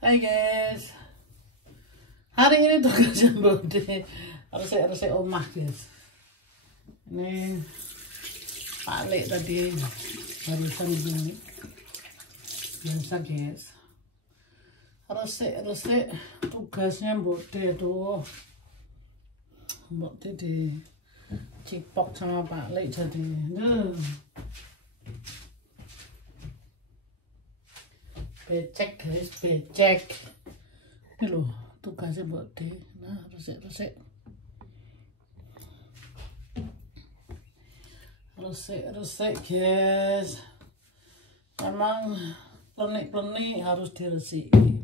Hai guys, hari ini tugasnya Bode resik-resik omah guys. Ini Pak Lek tadi barusan begini biasa guys, resik-resik tugasnya Bode tuh. Bode di cipok sama Pak Lek jadi becek guys, becek. Ini loh tugasnya Bode. Nah, resik-resik guys. Memang plenik-plenik harus diresiki.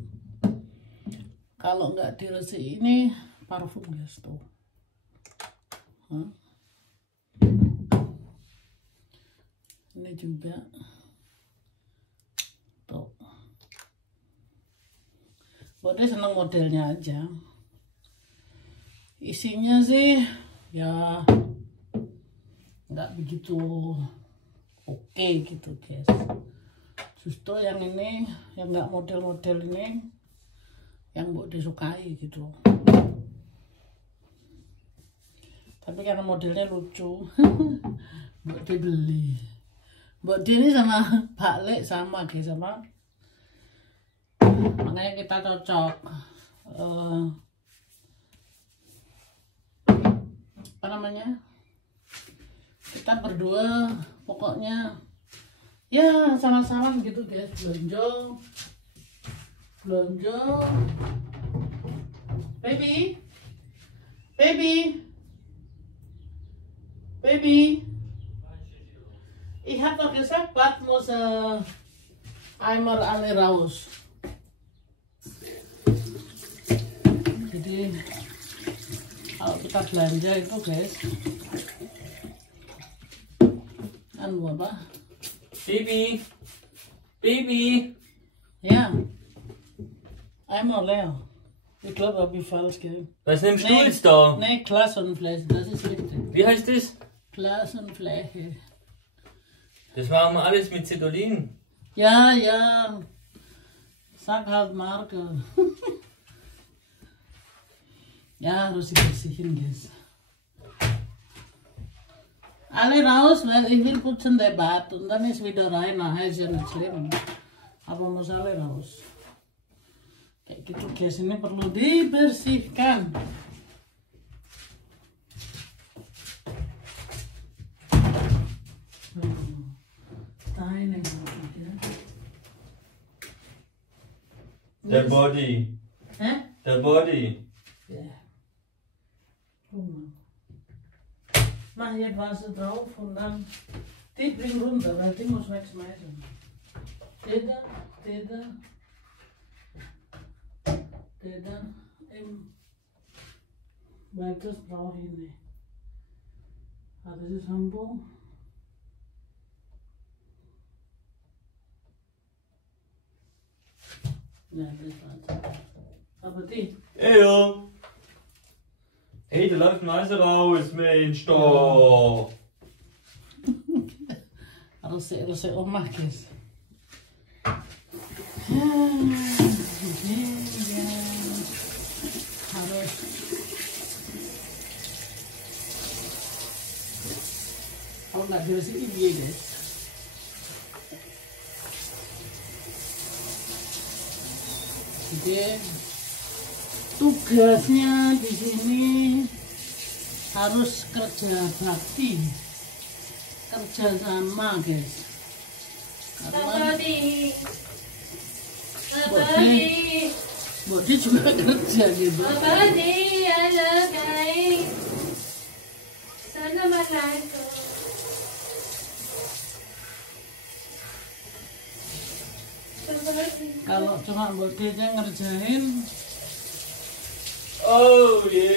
Kalau nggak diresiki ini parfum guys tuh. Ini juga tuh. Bode seneng modelnya aja. Isinya sih ya nggak begitu oke gitu guys. Justru yang ini yang nggak model-model ini yang Bode sukai gitu. Tapi karena modelnya lucu Bode beli. Bode ini sama Pak Lek sama guys, sama makanya kita cocok. Apa namanya, kita berdua pokoknya ya sama-sama gitu guys. Belanja baby ich habe doch gesagt, Bad muss einmal alle raus. Jadi kalau kita belanja itu guys, anu apa? Baby, Ja, einmal leer. Ich glaube, habe ich falsch gegeben. was nimmst du jetzt da? Nee, Glas und Fläche, das ist richtig. Wie heißt das? Glas und Fläche. Das machen wir alles mit Cetolin. Ja, sag halt Marke. Ja, harus dibersihin guys. Alle raus, weil ich will putzen der Bad und dann ist wieder rein, nachher ist ja nicht schlimm. Aber muss alle raus. Kayak gitu guys, ini perlu dibersihkan. Deine ya. Der Body. Hä? Der Body. Ja. Guck mal. Mach hier Wasser drauf und dann die bring runter, weil die muss wegschmeißen. Der weil das brauche ich nicht. Also das ist Shampoo. Ja, das war's. Aber die. Eyo. Hey, da läuft ein Eis raus, Mensch, da. Resik omah guys. Harus kalau nggak dibersihin dia guys. Jadi tugasnya di sini harus kerja bakti, kerja sama guys. Bode juga kerja gitu. Kalau cuma Bodenya ngerjain, Oh je.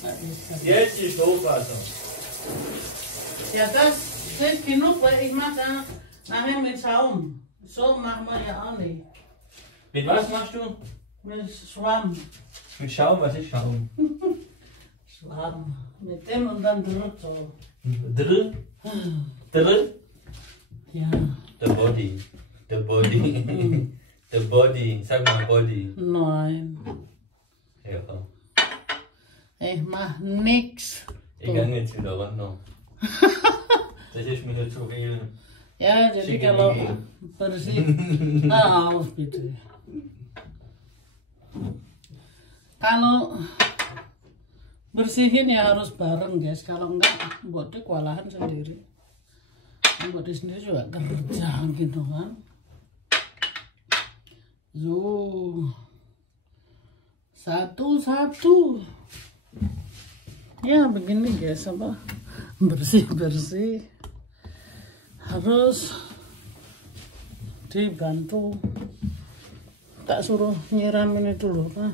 nggak bisa. Jetzt ist Hochwasser. Ja, das ist genug, weil ich mache nachher mit Schaum. So machen wir ja auch nicht. Mit was machst du? Mit Schwamm. Mit Schaum, was ist Schaum? Schwamm. Mit dem und dann drückt so. Drill? Ja. Ja. Der Body. The body, sag mal Body. Nein. Ja. Ich mach nix. Ich gehe jetzt wieder runter. Das ist mir zu viel. Ya, jadi kalau bersih, auf bitte. Kalau bersihin ya harus bareng guys. Kalau enggak, Mbok Dik kewalahan sendiri. Mbok Dik sendiri juga kerja gitu kan. Satu-satu. Ya begini guys, apa bersih-bersih harus dibantu. Tak suruh nyiram ini dulu kan.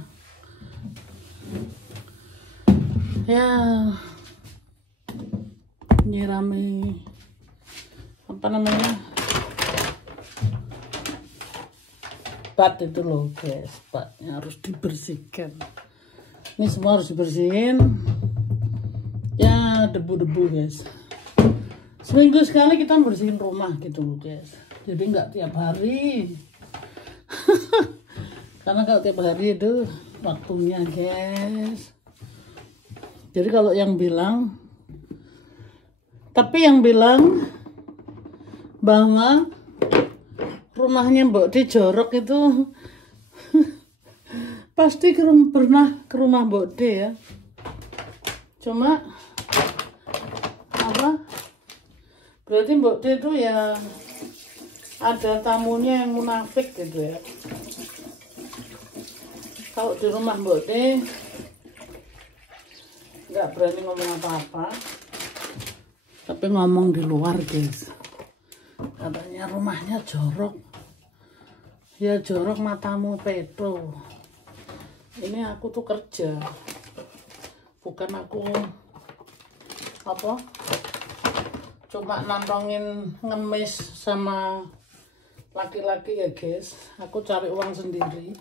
Ya nyirami apa namanya, bat itu loh guys, batnya harus dibersihkan. Ini semua harus dibersihin ya, debu-debu guys. Seminggu sekali kita bersihin rumah gitu loh guys, jadi nggak tiap hari. Karena kalau tiap hari itu waktunya guys. Jadi kalau yang bilang, tapi yang bilang bahwa rumahnya Mbok Dik jorok itu pasti pernah ke rumah Mbok Dik ya. Cuma apa? Berarti Mbok Dik itu ya ada tamunya yang munafik gitu ya. Kalau di rumah Mbok Dik nggak berani ngomong apa-apa, tapi ngomong di luar guys. Katanya rumahnya jorok. Ya jorok matamu Petro. Ini aku tuh kerja, bukan aku apa cuma nantongin ngemis sama laki-laki ya guys. Aku cari uang sendiri,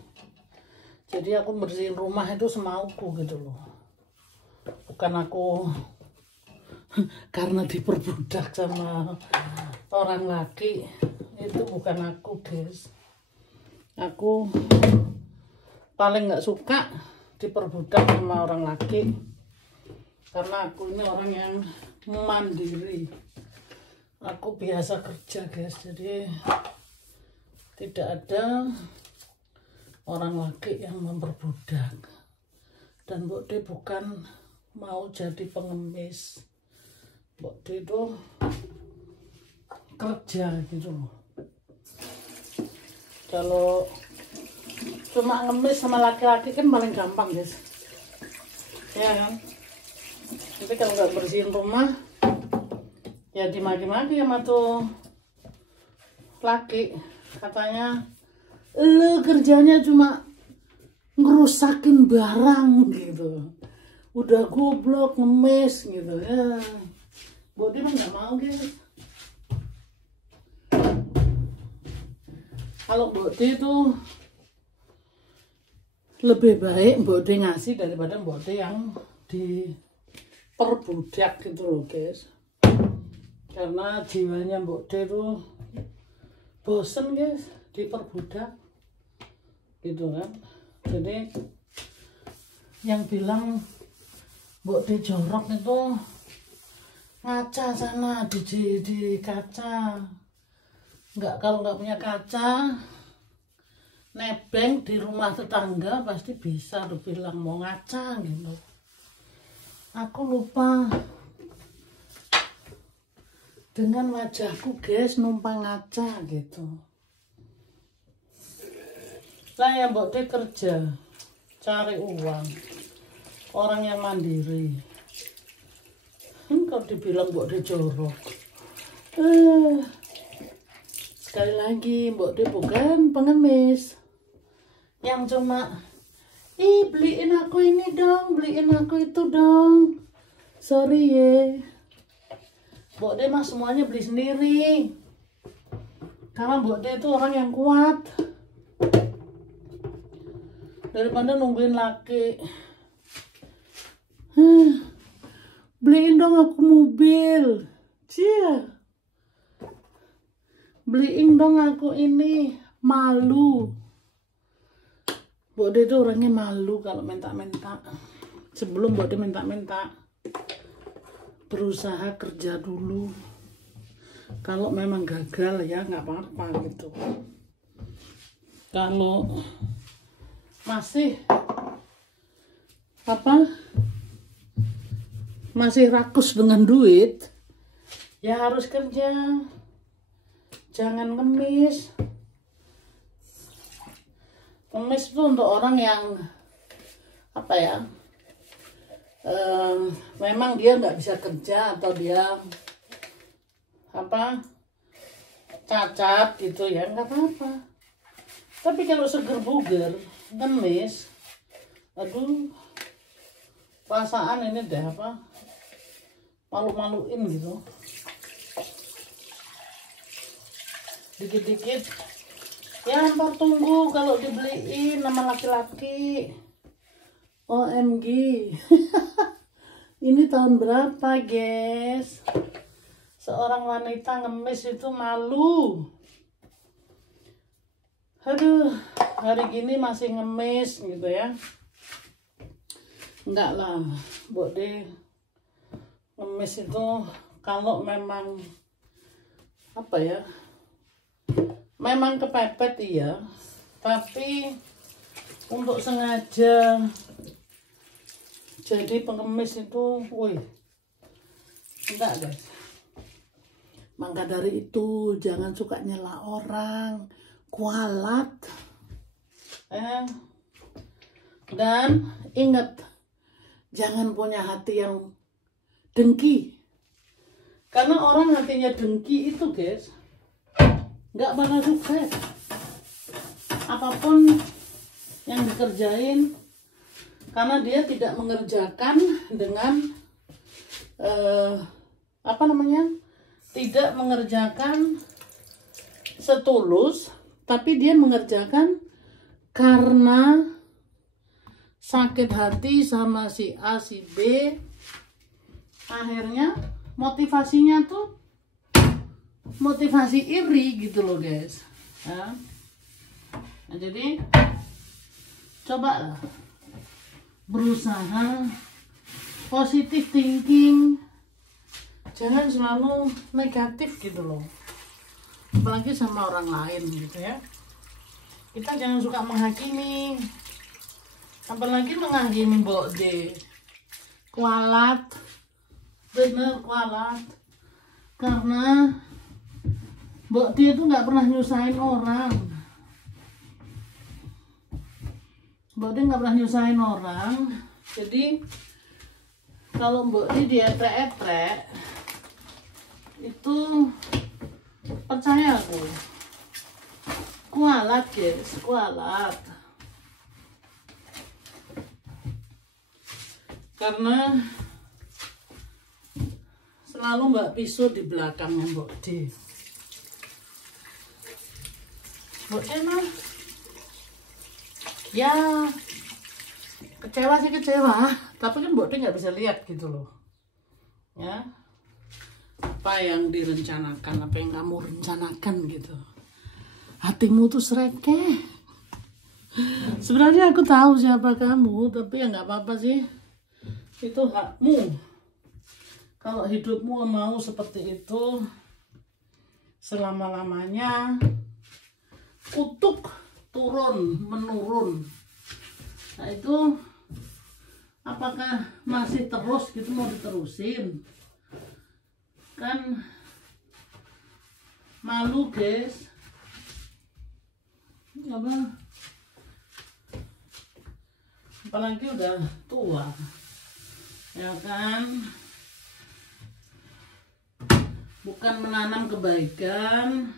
jadi aku bersihin rumah itu semauku gitu loh. Bukan aku karena diperbudak sama orang laki, itu bukan aku guys. Aku paling nggak suka diperbudak sama orang laki, karena aku ini orang yang mandiri. Aku biasa kerja guys, jadi tidak ada orang laki yang memperbudak. Dan Mbok Dik bukan mau jadi pengemis. Mbok Dik itu kerja gitu loh. Kalau cuma ngemis sama laki-laki kan paling gampang guys, ya kan. Tapi kalau nggak bersihin rumah ya dimaki-maki sama tuh laki. Katanya lu kerjanya cuma ngerusakin barang gitu, udah goblok ngemis gitu ya. Mbok Dik mah nggak mau guys. Kalau Mbok Dik itu lebih baik Mbok Dik ngasih daripada Mbok Dik yang diperbudak gitu loh guys. Karena jiwanya Mbok Dik itu bosen guys diperbudak gitu kan. Jadi yang bilang Mbok Dik jorok itu ngaca sana di kaca. Nggak, kalau nggak punya kaca, nebeng di rumah tetangga pasti bisa tuh bilang mau ngaca gitu. Aku lupa dengan wajahku guys, numpang ngaca gitu. Saya Mbok Dik kerja, cari uang, orang yang mandiri. Kalau dibilang Mbok Dik jorok, sekali lagi Mbok Dik bukan pengemis yang cuma beliin aku ini dong, beliin aku itu dong. Sorry ya, Mbok Dik mah semuanya beli sendiri. Karena Mbok Dik itu orang yang kuat, daripada nungguin laki. Beliin dong aku mobil, cia. Beliin dong aku ini malu. Mbok De itu orangnya malu kalau minta-minta. Sebelum Mbok De minta-minta, berusaha kerja dulu. Kalau memang gagal ya nggak apa-apa gitu. Kalau masih masih rakus dengan duit, ya harus kerja. Jangan ngemis. Ngemis itu untuk orang yang memang dia nggak bisa kerja atau dia cacat gitu ya, nggak apa-apa. Tapi kalau seger buger ngemis, aduh, perasaan ini deh malu-maluin gitu. Dikit-dikit ya ntar tunggu kalau dibeliin sama laki-laki. OMG. Ini tahun berapa guys? Seorang wanita ngemis itu malu. Aduh, hari gini masih ngemis gitu ya. Enggak lah, Mbok De. Ngemis itu kalau memang memang kepepet iya, tapi untuk sengaja jadi pengemis itu, enggak guys. Maka dari itu jangan suka nyela orang, kualat. Dan ingat, jangan punya hati yang dengki. Karena orang hatinya dengki itu guys, nggak bakal sukses. Apapun yang dikerjain, karena dia tidak mengerjakan dengan tidak mengerjakan setulus, tapi dia mengerjakan karena sakit hati sama si A si B. Akhirnya motivasinya tuh motivasi iri gitu loh guys ya. Nah, jadi coba berusaha positive thinking, jangan selalu negatif gitu loh, apalagi sama orang lain gitu ya. Kita jangan suka menghakimi, apalagi menghakimi Mbok De. Kualat, bener kualat. Karena Mbok De itu nggak pernah nyusahin orang. Mbok De nggak pernah nyusahin orang. Jadi kalau Mbok De dietrek-etrek, itu percaya aku, kualat guys, kualat. Karena selalu Mbak Pisau di belakangnya Mbok De. Mbok De mah ya kecewa sih kecewa, tapi kan Mbok De nggak bisa lihat gitu loh ya, apa yang direncanakan, apa yang kamu rencanakan gitu. Hatimu tuh sereke. Sebenarnya aku tahu siapa kamu, tapi ya nggak apa-apa sih, itu hakmu. Kalau hidupmu mau seperti itu selama-lamanya, kutuk turun menurun. Nah itu apakah masih terus gitu mau diterusin? Kan malu guys. Apalagi udah tua ya kan, bukan menanam kebaikan,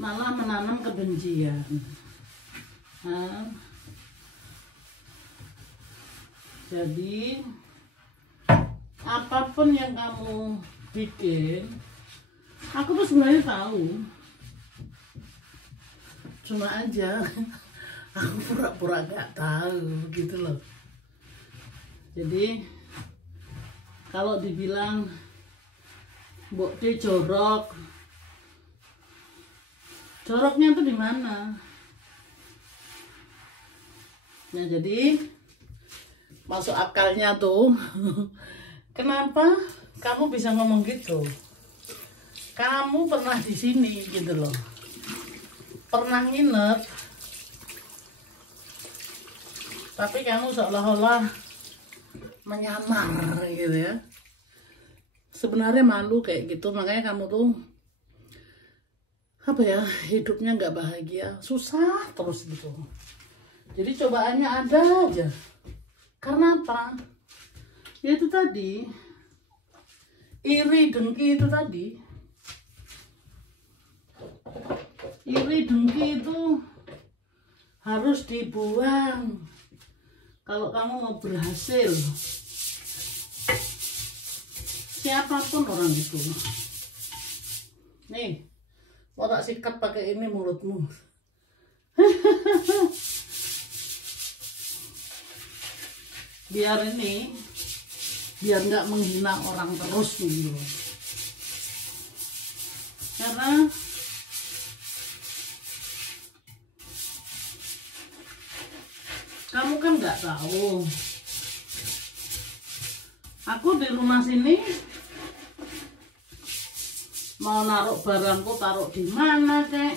malah menanam kebencian. Jadi apapun yang kamu bikin, aku tuh sebenarnya tahu, cuma aja aku pura-pura gak tahu gitu loh. Jadi kalau dibilang Mbok De jorok Joroknya tuh di mana? Nah, jadi masuk akalnya tuh. Kenapa kamu bisa ngomong gitu? Kamu pernah di sini gitu loh. Pernah nginep. Tapi kamu seolah-olah menyamar gitu ya. Sebenarnya malu kayak gitu, makanya kamu tuh apa ya, hidupnya nggak bahagia, susah terus gitu. Jadi cobaannya ada aja. Karena apa? Ya itu tadi, iri dengki itu tadi. Iri dengki itu harus dibuang kalau kamu mau berhasil. Siapapun orang itu. Nih, mau tak sikat pakai ini mulutmu. Biar nggak menghina orang terus gitu. Karena kamu kan nggak tahu. Aku di rumah sini mau naruh barangku, taruh di mana kek,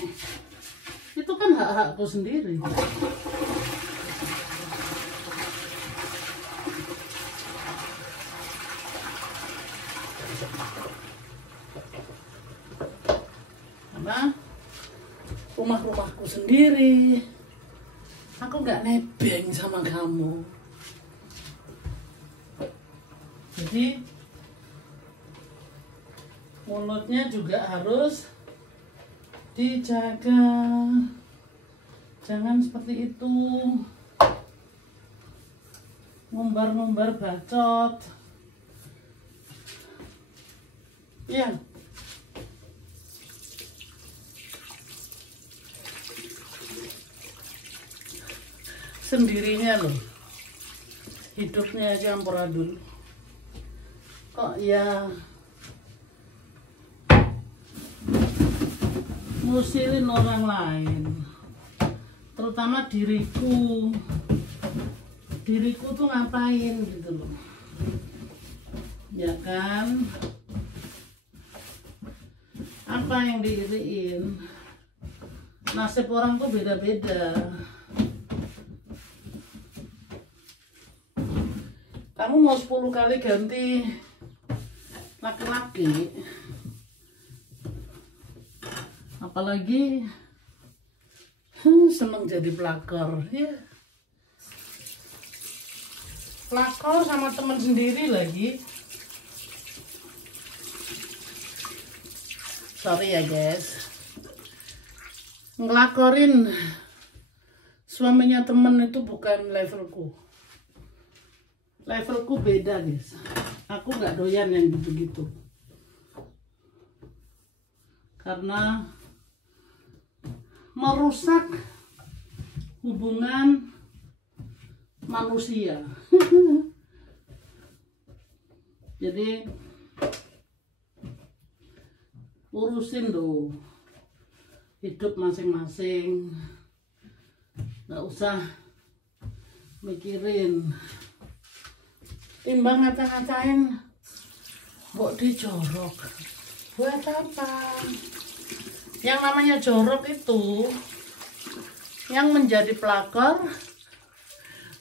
itu kan hak-hakku sendiri. Karena rumah-rumahku sendiri, aku nggak nebeng sama kamu. Jadi mulutnya juga harus dijaga, jangan seperti itu, ngumbar-ngumbar bacot. Iya. Sendirinya loh, hidupnya aja amburadul. Kok ya ngusilin orang lain, terutama diriku tuh ngapain gitu loh, ya kan? Apa yang diiriin? Nasib orang tuh beda-beda. Kamu mau 10 kali ganti laki-laki, apalagi seneng jadi pelakor ya, pelakor sama teman sendiri lagi. Sorry ya guys, ngelakorin suaminya temen itu bukan levelku. Levelku beda guys, aku nggak doyan yang gitu-gitu. Karena merusak hubungan manusia. Jadi urusin loh hidup masing-masing, nggak usah mikirin. Timbang ngata-ngatain mbok dijorok, buat apa? Yang namanya jorok itu yang menjadi pelakor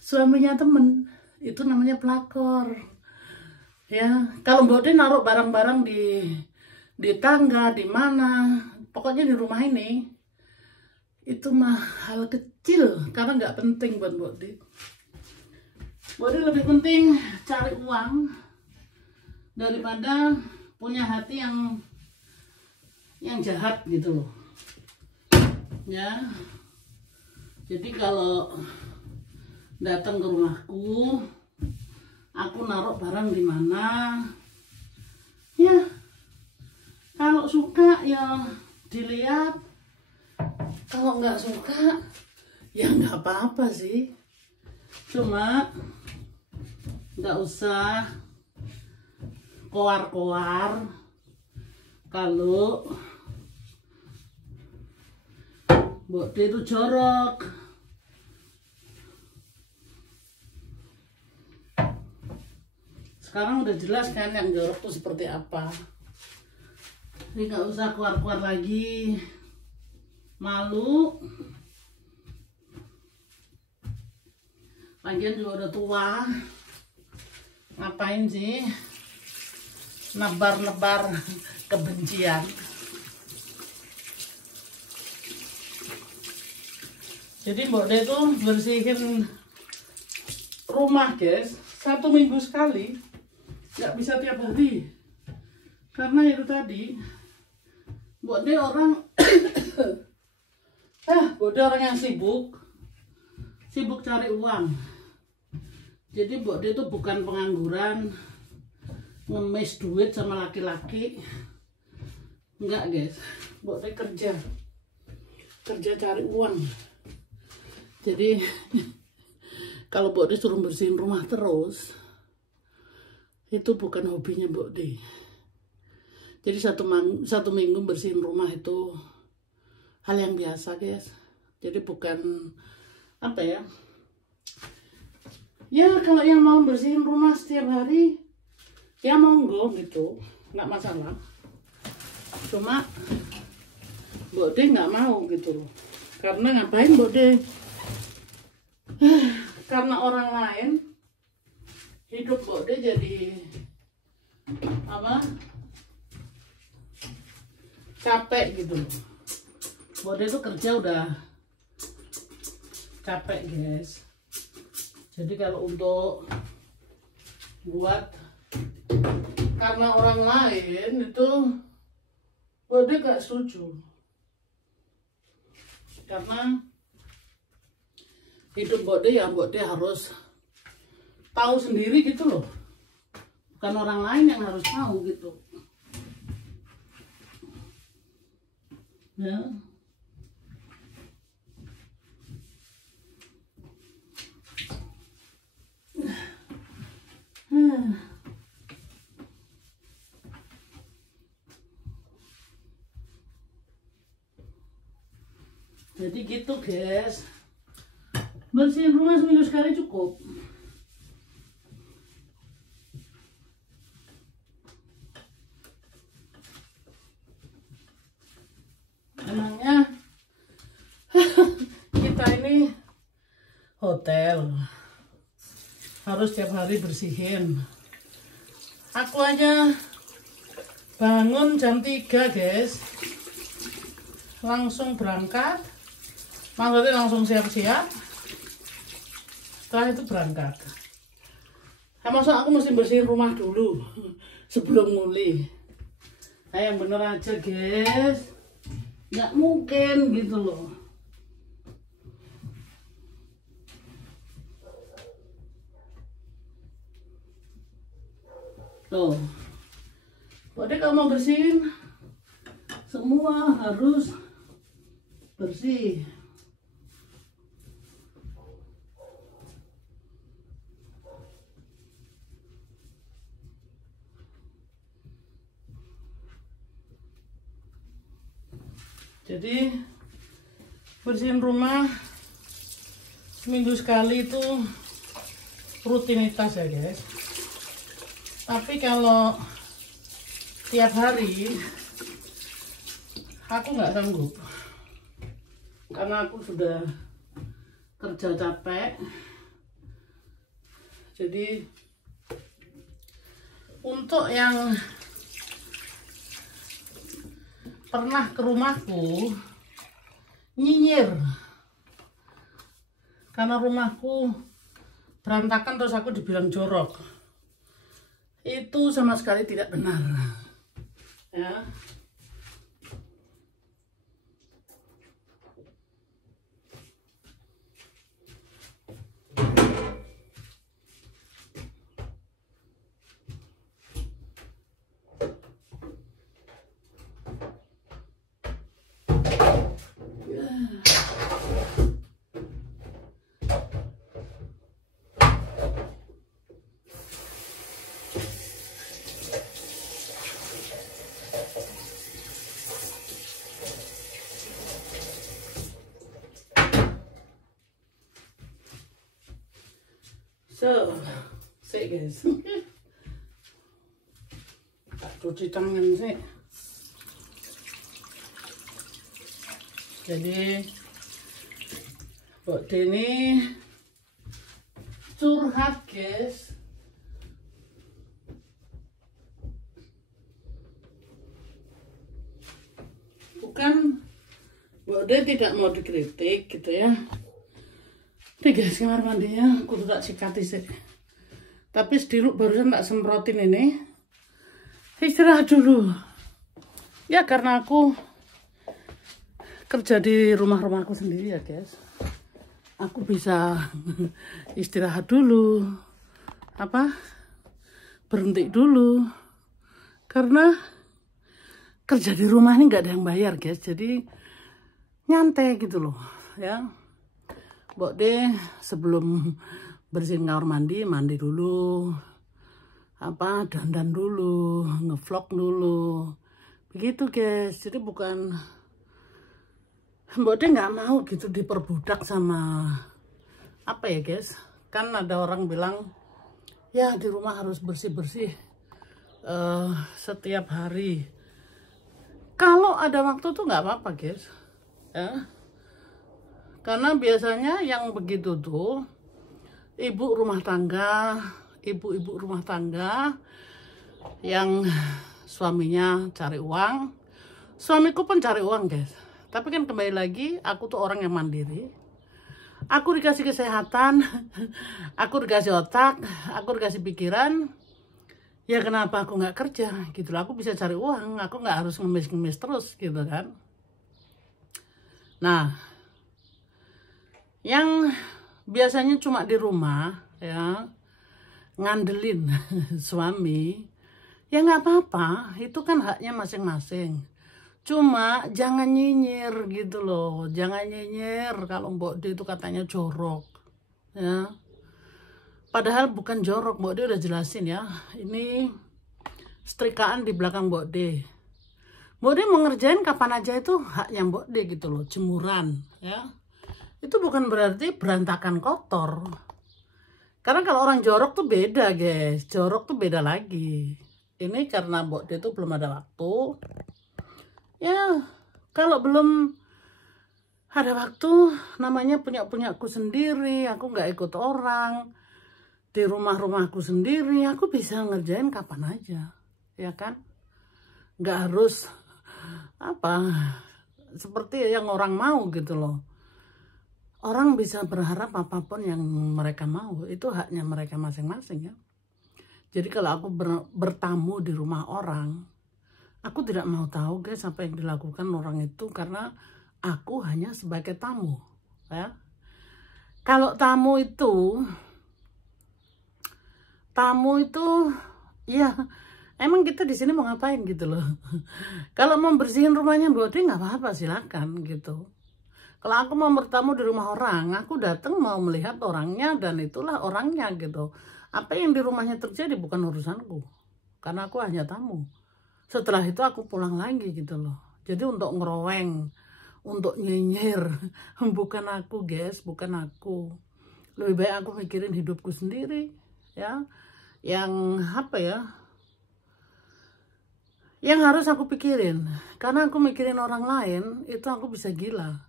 suaminya temen, itu namanya pelakor ya. Kalau mbok di naruh barang-barang di tangga, di mana, pokoknya di rumah ini, itu mah hal kecil karena nggak penting buat mbok di. Mbok di lebih penting cari uang daripada punya hati yang jahat gitu loh ya. Jadi kalau datang ke rumahku, aku naruh barang di mana ya, kalau suka ya dilihat, kalau nggak suka ya nggak apa-apa sih, cuma nggak usah koar-koar kalau Mbok D itu jorok. Sekarang udah jelas kan yang jorok tuh seperti apa. Jadi nggak usah keluar-keluar lagi. Malu. Lagian juga udah tua. Ngapain sih nebar-nebar kebencian? Jadi Mbok De tuh bersihin rumah guys 1 minggu sekali, nggak bisa tiap hari karena itu tadi Mbok De orang Mbok De orang yang sibuk cari uang. Jadi Mbok De itu bukan pengangguran ngemis duit sama laki-laki, enggak guys. Mbok De kerja cari uang. Jadi kalau Mbok De suruh bersihin rumah terus, itu bukan hobinya Mbok De. Jadi satu minggu bersihin rumah itu hal yang biasa guys. Jadi bukan apa ya? Ya kalau yang mau bersihin rumah setiap hari, ya monggo gitu, nggak masalah. Cuma Mbok De nggak mau gitu loh. Karena ngapain Mbok De? Karena orang lain hidup Mbok De jadi apa? Capek gitu loh. Mbok De tuh kerja udah capek guys. Jadi kalau untuk buat karena orang lain itu Mbok De gak setuju. Karena hidup Mbok De ya Mbok De harus tahu sendiri gitu loh. Bukan orang lain yang harus tahu gitu. Ya. Jadi gitu guys. Bersihin rumah seminggu sekali cukup. Emangnya kita ini hotel harus tiap hari bersihin. Aku aja bangun jam 3 guys, langsung berangkat, maksudnya langsung siap-siap. Setelah itu berangkat. Nah, masa aku mesti bersihin rumah dulu sebelum mulai? Nah, yang bener aja guys, nggak mungkin gitu loh. Tuh, Mbok De kalau mau bersihin semua harus bersih. Jadi bersihin rumah seminggu sekali itu rutinitas ya guys. Tapi kalau tiap hari aku nggak sanggup karena aku sudah kerja capek. Jadi untuk yang pernah ke rumahku nyinyir karena rumahku berantakan terus aku dibilang jorok, itu sama sekali tidak benar ya. So, sih guys. Tak cuci tangan sih. Jadi Mbok De ini curhat guys. Bukan Mbok De tidak mau dikritik gitu ya. Nih guys, kamar mandinya kudu tak sikati sih. Tapi sediluk barusan tak semprotin ini. Istirahat dulu. Ya karena aku kerja di rumahku sendiri ya guys. Aku bisa istirahat dulu. Berhenti dulu. Karena kerja di rumah ini nggak ada yang bayar guys. Jadi nyantai gitu loh ya. Mbok De sebelum bersihin kamar mandi, mandi dulu. Dandan dulu, ngevlog dulu. Begitu guys. Jadi bukan Mbok De nggak mau gitu diperbudak sama ya guys. Kan ada orang bilang ya di rumah harus bersih-bersih setiap hari. Kalau ada waktu tuh nggak apa-apa guys ya. Karena biasanya yang begitu tuh ibu-ibu rumah tangga yang suaminya cari uang. Suamiku pun cari uang guys. Tapi kan kembali lagi, aku tuh orang yang mandiri. Aku dikasih kesehatan, aku dikasih otak, aku dikasih pikiran. Ya kenapa aku nggak kerja gitu loh. Aku bisa cari uang, aku nggak harus ngemis-ngemis terus gitu kan. Nah, yang biasanya cuma di rumah ya, ngandelin suami, ya nggak apa-apa, itu kan haknya masing-masing. Cuma jangan nyinyir gitu loh, jangan nyinyir kalau Mbok De itu katanya jorok ya. Padahal bukan jorok, Mbok De udah jelasin ya. Ini setrikaan di belakang Mbok De. Mbok De mau ngerjain kapan aja itu haknya Mbok De gitu loh, jemuran ya. Itu bukan berarti berantakan kotor. Karena kalau orang jorok tuh beda guys, jorok tuh beda lagi. Ini karena Mbok De itu belum ada waktu. Ya, kalau belum ada waktu, namanya punya-punyaku sendiri, aku nggak ikut orang, di rumahku sendiri, aku bisa ngerjain kapan aja, ya kan? Nggak harus, seperti yang orang mau gitu loh. Orang bisa berharap apapun yang mereka mau, itu haknya mereka masing-masing ya. Jadi kalau aku bertamu di rumah orang, aku tidak mau tahu guys apa yang dilakukan orang itu karena aku hanya sebagai tamu ya. Kalau tamu itu ya emang kita di sini mau ngapain gitu loh. Kalau mau bersihin rumahnya Mbok De nggak apa-apa silakan gitu. Kalau aku mau bertamu di rumah orang, aku datang mau melihat orangnya dan itulah orangnya gitu. Apa yang di rumahnya terjadi bukan urusanku karena aku hanya tamu. Setelah itu aku pulang lagi gitu loh. Jadi untuk ngeroweng, untuk nyinyir, bukan aku guys, bukan aku. Lebih baik aku mikirin hidupku sendiri ya. Yang yang harus aku pikirin. Karena aku mikirin orang lain, itu aku bisa gila.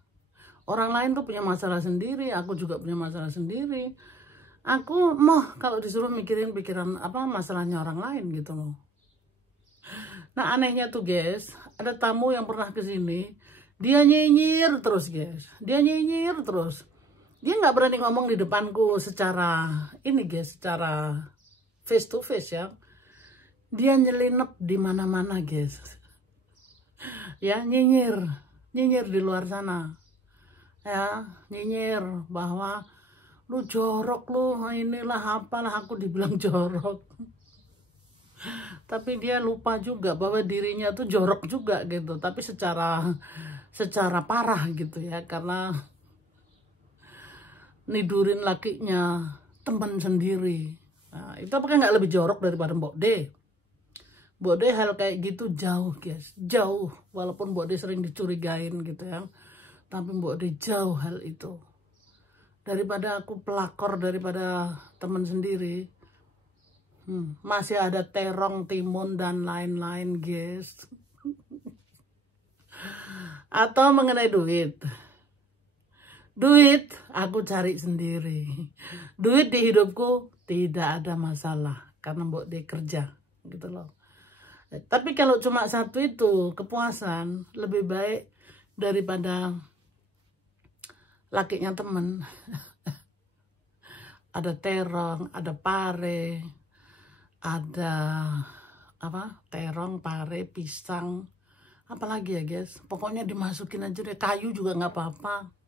Orang lain tuh punya masalah sendiri, aku juga punya masalah sendiri. Aku kalau disuruh mikirin masalahnya orang lain gitu loh. Nah anehnya tuh guys, ada tamu yang pernah kesini, dia nyinyir terus guys, dia nyinyir terus. Dia nggak berani ngomong di depanku secara secara face to face ya. Dia nyelinep di mana-mana guys, ya nyinyir di luar sana, ya nyinyir bahwa lu jorok lu, inilah apalah aku dibilang jorok. Tapi dia lupa juga bahwa dirinya tuh jorok juga gitu, tapi secara parah gitu ya, karena nidurin lakinya teman sendiri. Nah, itu apakah nggak lebih jorok daripada Mbok De? Mbok De hal kayak gitu jauh guys, jauh. Walaupun Mbok De sering dicurigain gitu ya, tapi Mbok De jauh hal itu. daripada aku pelakor daripada teman sendiri. Masih ada terong, timun, dan lain-lain, guys. Atau mengenai duit. Duit aku cari sendiri. Duit di hidupku tidak ada masalah karena mbok dia kerja gitu loh. Tapi kalau cuma satu itu kepuasan lebih baik daripada lakinya temen. Ada terong, ada pare, ada apa? Terong, pare, pisang, apalagi ya guys. Pokoknya dimasukin aja deh, kayu juga nggak apa-apa.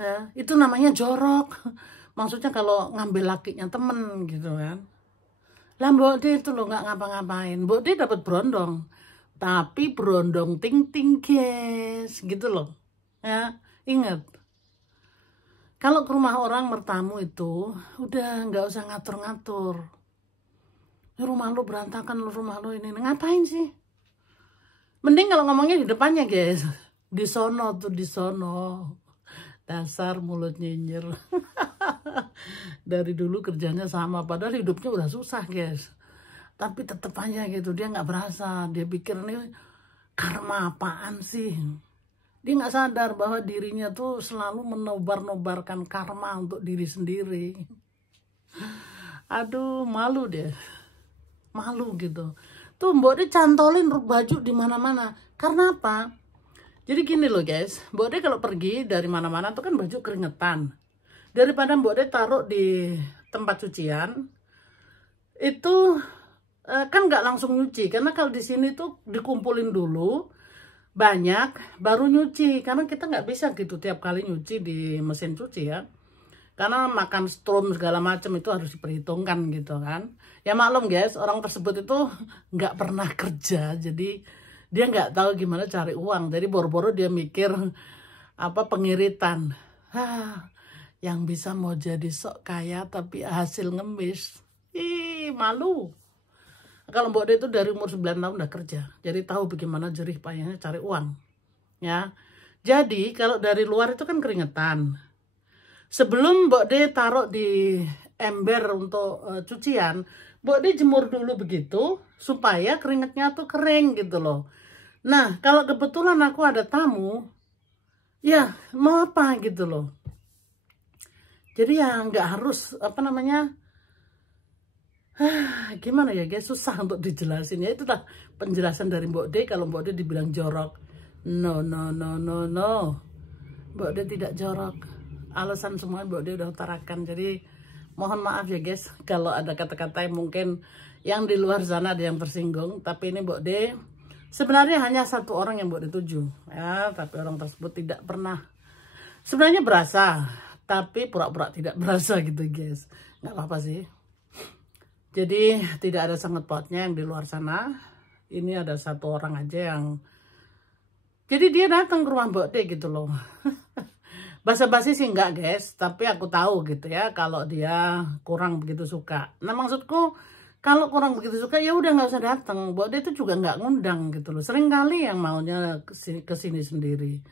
Ya, itu namanya jorok. Maksudnya kalau ngambil lakinya temen gitu kan. Lah Mbok D itu loh nggak ngapa-ngapain. Mbok D dapat berondong, tapi berondong ting-ting guys, gitu loh. Ya, ingat. Kalau ke rumah orang mertamu itu udah nggak usah ngatur-ngatur. Rumah lo berantakan, rumah lo ini ngapain sih? Mending kalau ngomongnya di depannya guys. Di sono tuh, di sono. Dasar mulut nyinyir. Dari dulu kerjanya sama, padahal hidupnya udah susah guys. Tapi tetep aja gitu, dia nggak berasa. Dia pikir ini karma apaan sih? Dia nggak sadar bahwa dirinya tuh selalu menobar-nobarkan karma untuk diri sendiri. Aduh, malu deh. Malu gitu. Tuh Mbok dia cantolin baju di mana-mana. Karena apa? Jadi gini loh guys, Mbok dia kalau pergi dari mana-mana tuh kan baju keringetan. Daripada Mbok dia taruh di tempat cucian, itu kan nggak langsung nyuci. Karena kalau di sini tuh dikumpulin dulu banyak baru nyuci, karena kita nggak bisa gitu tiap kali nyuci di mesin cuci ya, karena makan strom segala macam itu harus diperhitungkan gitu kan. Ya maklum guys, orang tersebut itu nggak pernah kerja, jadi dia nggak tahu gimana cari uang, jadi boro-boro dia mikir apa pengiritan. Yang bisa mau jadi sok kaya tapi hasil ngemis. Ih, malu. Kalau Mbok D itu dari umur 9 tahun udah kerja. Jadi tahu bagaimana jerih payahnya cari uang. Ya. Jadi kalau dari luar itu kan keringetan. Sebelum Mbok D taruh di ember untuk cucian, Mbok D jemur dulu begitu supaya keringetnya tuh kering gitu loh. Nah, kalau kebetulan aku ada tamu, ya mau apa gitu loh. Jadi ya nggak harus apa namanya, gimana ya guys, susah untuk dijelasin ya. Itulah penjelasan dari Mbok D. Kalau Mbok D dibilang jorok, no. Mbok D tidak jorok. Alasan semua Mbok D udah utarakan. Jadi mohon maaf ya guys kalau ada kata-kata yang mungkin yang di luar sana ada yang tersinggung. Tapi ini Mbok D sebenarnya hanya satu orang yang Mbok D tuju ya, tapi orang tersebut tidak pernah sebenarnya berasa, tapi pura-pura tidak berasa gitu guys. Nggak apa-apa sih. Jadi tidak ada sangkut pautnya yang di luar sana. Ini ada satu orang aja yang, jadi dia datang ke rumah Mbok D gitu loh. Basa-basi sih enggak guys, tapi aku tahu gitu ya kalau dia kurang begitu suka. Nah maksudku kalau kurang begitu suka ya udah nggak usah datang. Mbok D itu juga nggak ngundang gitu loh. Sering kali yang maunya ke sini sendiri.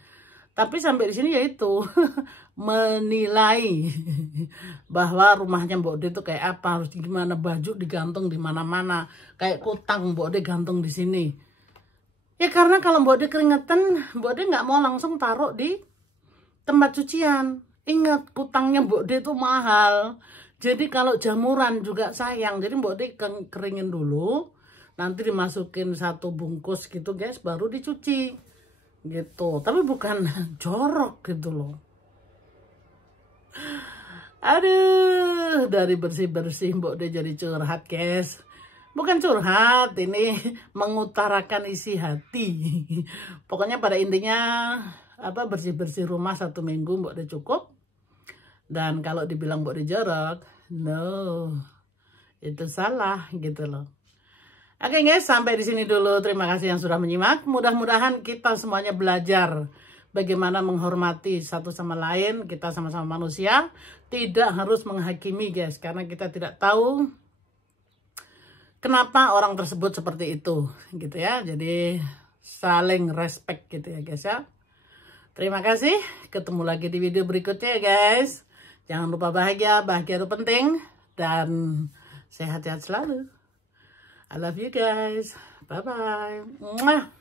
Tapi sampai di sini yaitu menilai bahwa rumahnya Mbok D itu kayak apa, harus gimana, baju digantung di mana-mana, kayak kutang Mbok D gantung di sini. Ya karena kalau Mbok D keringetan, Mbok D nggak mau langsung taruh di tempat cucian. Ingat kutangnya Mbok D itu mahal. Jadi kalau jamuran juga sayang. Jadi Mbok D keringin dulu, nanti dimasukin satu bungkus gitu guys, baru dicuci. Gitu, tapi bukan jorok gitu loh. Aduh, dari bersih-bersih Mbok D jadi curhat guys. Bukan curhat, ini mengutarakan isi hati. Pokoknya pada intinya apa, bersih-bersih rumah 1 minggu Mbok D cukup. Dan kalau dibilang Mbok D jorok, no, itu salah gitu loh. Oke guys, sampai di sini dulu. Terima kasih yang sudah menyimak. Mudah-mudahan kita semuanya belajar bagaimana menghormati satu sama lain. Kita sama-sama manusia. Tidak harus menghakimi guys, karena kita tidak tahu kenapa orang tersebut seperti itu gitu ya. Jadi saling respect gitu ya guys ya. Terima kasih. Ketemu lagi di video berikutnya ya guys. Jangan lupa bahagia itu penting. Dan sehat-sehat selalu. I love you guys. Bye-bye.